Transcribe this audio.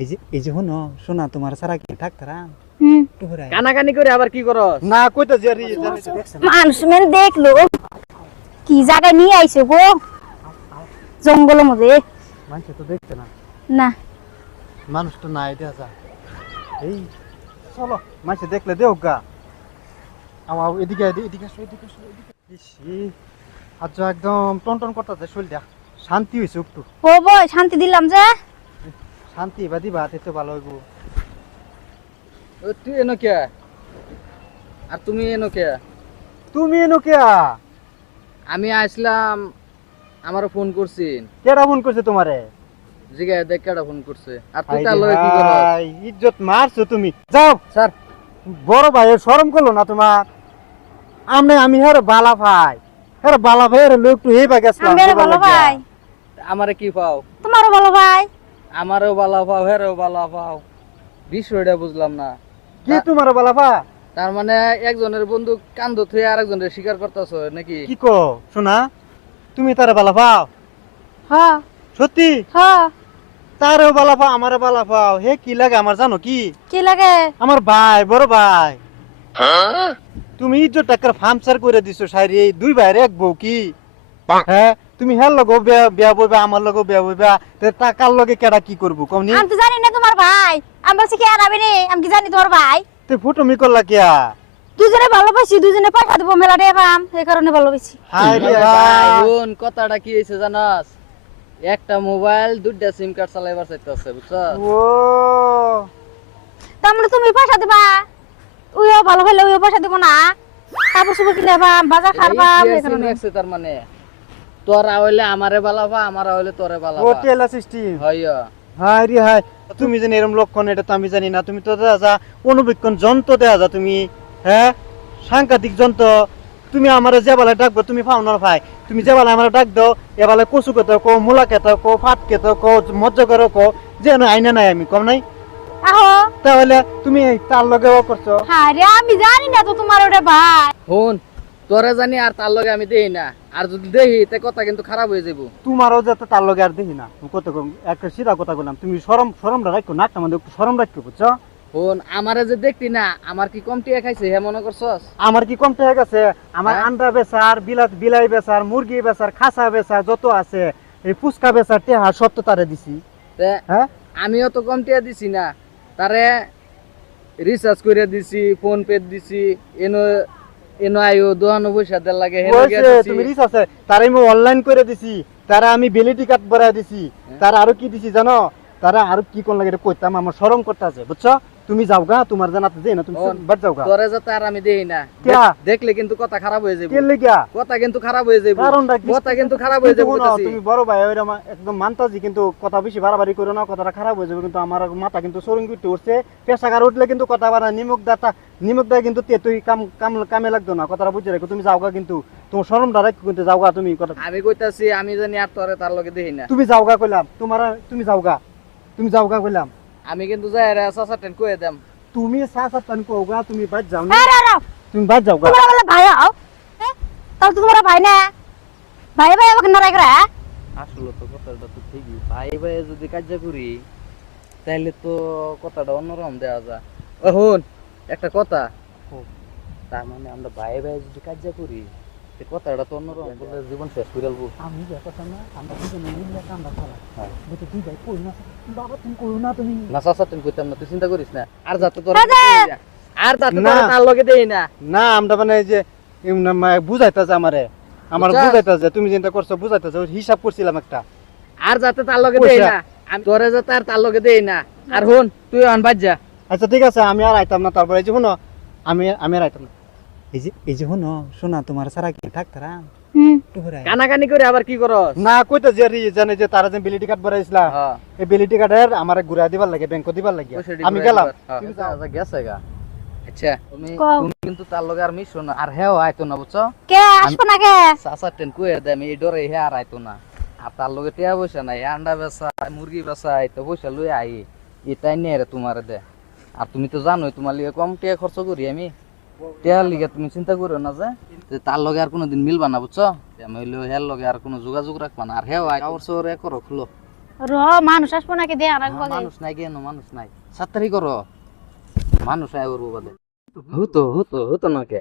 এই যে হনো শোনা তোমার সারা কি থাকতারাম হুম কানাকানি করে আবার কি করস? না কইতা জেরি মানুষ মেন দেখলো কি জায়গায় নিয়ে আইছে গো জঙ্গলের মধ্যে মানুষ তো দেখতে না না মানুষ তো নাই দেখা এই চলো মানুষ দেখলে দেও গা আমার এদিকে এদিকে ইসি আজ একদম টন করতেছে শরীরটা শান্তি হয়েছে একটু ও বই শান্তি দিলাম যে শান্তি বা দিবা তো ভালো হইব তুই এনো কে? আর তুমি এনো কে? তুমি এনো কে আমি আসলাম, আমারও ফোন করছিন। কেডা ফোন করছে তোমারে? জিগায় দেখ কেডা ফোন করছে। আর তুই তার লগে কি করস? ইজ্জত মারছো তুমি যাও স্যার বড় ভাই শরম করলো না তোমার আমি হের বালা ভাই হের বালা ভাই এর লোক তো এই বাগেছলাম আমার ভালো ভাই আমারে কি পাও? তোমারও ভালো ভাই আমারও বালা পাও, হেরও বালা পাও, বিষয়টা বুঝলাম না। কি তোমার বালা ভাই? তার মানে একজনের বন্ধু কান্দ থুয়ে আরেকজনের স্বীকার করতেছ নাকি? কি কো শোনা তুমি তার বালা পাও? হ্যাঁ সত্যি হ্যাঁ তারও বালা পাও আমারও বালা পাও হে কি লাগে আমার জানো কি কি লাগে আমার ভাই বড় ভাই তুমি ইজ্জত টাকার ফার্মসার করে দিছো সাইরি এই দুই ভাইয়ের এক বউ কি হ্যাঁ তুমি হের লগো বিয়া বইবা আমার লগো বিয়া বইবা তে টাকার লগে কেডা কি করবো কমনি আমি তো জানি না তোমার ভাই আমি বলছি কি আর আবি আমি কি জানি তোমার ভাই তে ফটো মি করলা কিয়া দুজনে ভালোবাসি দুজনে পয়সা দেবো মেলা ডে পাম এই কারণে ভালোবাসি হাই রে ভাই হাই বোন কথাটা কি হইছে জানাস? একটা মোবাইল দুইটা সিম কার্ড চালাইবার চাইতেছে বুঝছস? ও তার মানে তুমি পয়সা দিবা ওইও ভালো ভালো ওইও পয়সা দিব না তারপর শুভ কিনে পাম বাজার খারবা এই কারণে তার মানে তোরা হইলে আমারে বালাবা, আমারা হইলে তোরে ও বালাবা। টেলা সিস্টেম হইয়া হাই রে হাই তুমি জানি এরকম লক্ষণ এটা তো আমি জানি না তুমি তো দেখা যা অনুবীক্ষণ যন্ত্র দেখা যা তুমি হ্যাঁ সাংঘাতিক যন্ত্র তুমি আমার যে বেলায় ডাকবো তুমি পাও না ভাই তুমি যে বেলায় আমার ডাক দাও এ বেলায় কচু কেতো কো মূলা কেতো কো ফাট কেতো কো মজ্জা করো কো যে আইনা নাই আমি কম নাই আহো তাহলে তুমি তার লগে ও করছো হ্যাঁ রে আমি জানি না তো তোমার ওটা ভাই শুন, তোরে জানি আর তার লগে আমি দেই না, আর যদি দেই তে কথা কিন্তু খারাপ হয়ে যাবো। তোমারও যাতে তার লগে আর দেখি না কত একটা সিধা কথা বললাম তুমি সরমটা রাখো নাকটা মধ্যে একটু সরম রাখো বুঝছো শুন, আমারে যে দেখতি না আমার কি কম টিয়া খাইছে হে মনে করছস? আমার কি কমতে হয়ে গেছে আমার হ্যাঁ? আন্ডা বেচার বিলাই বেচার মুরগি বেচার খাসা বেচার যত আছে এই ফুচকা বেচার টেহা সব তো তারে দিছি তে হ্যাঁ আমিও তো কম টিয়া দিছি না, তারে রিচার্জ করে দিছি, ফোন পে দিছি, এনো এনো আইও দোহানো পয়সা দেন লাগে হে ওই লগে যে দিছি। তুমি রিস আছে তারে আমি অনলাইন করে দিছি তারা আমি ভ্যালিডিটি কার্ড ভরাই দিছি তারা আরো কি দিছি জানো তারা আরো কি কোন লাগে এটা কইতাম আমার শরম করতে আছে বুঝছো তুমি যাও গা তোমার জানাতে দেই না তুমি বাদ যাও গা তোরে যাতে আর আমি দেই না, কেয়া? দেখলে কিন্তু কথা খারাপ হয়ে যাবে। কে লাগিয়া কথা কিন্তু খারাপ হয়ে যাবে, কারণটা কি কথা কিন্তু খারাপ হয়ে যাবে কিন্তু কইতাছি। তুমি বড় ভাই ওইরকম একদম মানতাছি কিন্তু কথা বেশি বাড়াবাড়ি করো না কথাটা খারাপ হয়ে যাবে কিন্তু আমার মাথা কিন্তু সরঙ্গি উঠছে পেশাকার উঠলে কিন্তু কথা বাড়া নিমক দা কিন্তু তুই কামে লাগতো না কথাটা বুঝে রাখো তুমি যাওগা কিন্তু তোমার শরমটা রাখো কিন্তু যাওগা তুমি কথা আমি কইতাছি আমি জানি আর তোরে তার লগে দেই না। তুমি যাওগা কইলাম তুমি যাওগা কইলাম আমি কিন্তু যাই রে চাচা টেন কই দেম। তুমি সাসা তান কোগা তুমি বাদ যাও না হ্যাঁ রে রে তুমি বাদ যাওগা তোমরা বলে ভাই আও হ্যাঁ তাহলে তো তোমরা ভাই না ভাই ভাই আমাকে না রাখরা আসলে তো কথাটা তো ঠিকই, ভাই ভাই যদি কাজ করি তাইলে তো কথাটা অন্যরকম দেওয়া যায়। ও শুন একটা কথা, তার মানে আমরা ভাই ভাই যদি কাজ করি সে কথাটা তো অন্যরকম বলে জীবন শেষ করে ফেলবো। আমি যে কথা না আমরা দুজনে মিলে কামটা করা বুঝতে তুই ভাই কই না বাবা তুমি কই না তুমি না চাচা টেন কইতাম না, তুই চিন্তা করিস না। আর যাতে তোর দাদা! আর যাতে না। তোর তার লগে দেই না। না আমরা মানে এই যে বুঝাইতাছে আমার বুঝছাস? বুঝাইতাছে তুমি যেটা করছো বুঝাইতাছে হিসাব করছিলাম একটা আর যাতে তার লগে দেই পয়সা। না, আমি তোরে যাতে আর তার লগে দেই না। আর শুন তুই অন বাজ যা। আচ্ছা ঠিক আছে আমি আর আইতাম না তারপরে এই যে শুনো আমি আর আইতাম না এই যে শুনো শোনা তোমার সারা কি থাকতারাম হুম কানাকানি করে আবার কি করস? না কইতা যে জানে যে তারা যে বিলিটি কার্ড ভরাইছিলা হ্যাঁ এই বিলিটি কার্ডের আমার ঘুরা দিবার লাগে ব্যাংক দিবার লাগে আমি গেলাম তুমি যাও। গেছে গা। আচ্ছা তুমি কও। তুমি কিন্তু তার লগে আর মিশো না, আর হেও আইতো না বুঝছো? কে আসবো না কে চাচা টেন কইয়া দে আমি এই ডরে হে আর আইতো না। আর তার লগে টিয়া পয়সা নাই, আন্ডা বেচা মুরগি বেচা তো পয়সা লই আই এটাই নিয়ে রে তোমার দে। আর তুমি তো জানোই তোমার লিগে কম টিয়া খরচ করি আমি, টিয়ার লিগে তুমি চিন্তা করো না যে তার লগে আর কোনোদিন মিলবা না বুঝছো? আমি হইলো হের লগে আর কোনো যোগাযোগ রাখবা না। আর হেও আই কাপড় চোপড় করো খুলো র মানুষ আসবো নাকি দেয়া রাখবো আগে। মানুষ নাই কেন, মানুষ নাই, 7 তারিখ করো, মানুষ আয় করবো বাদে। হতো হতো হতো না কে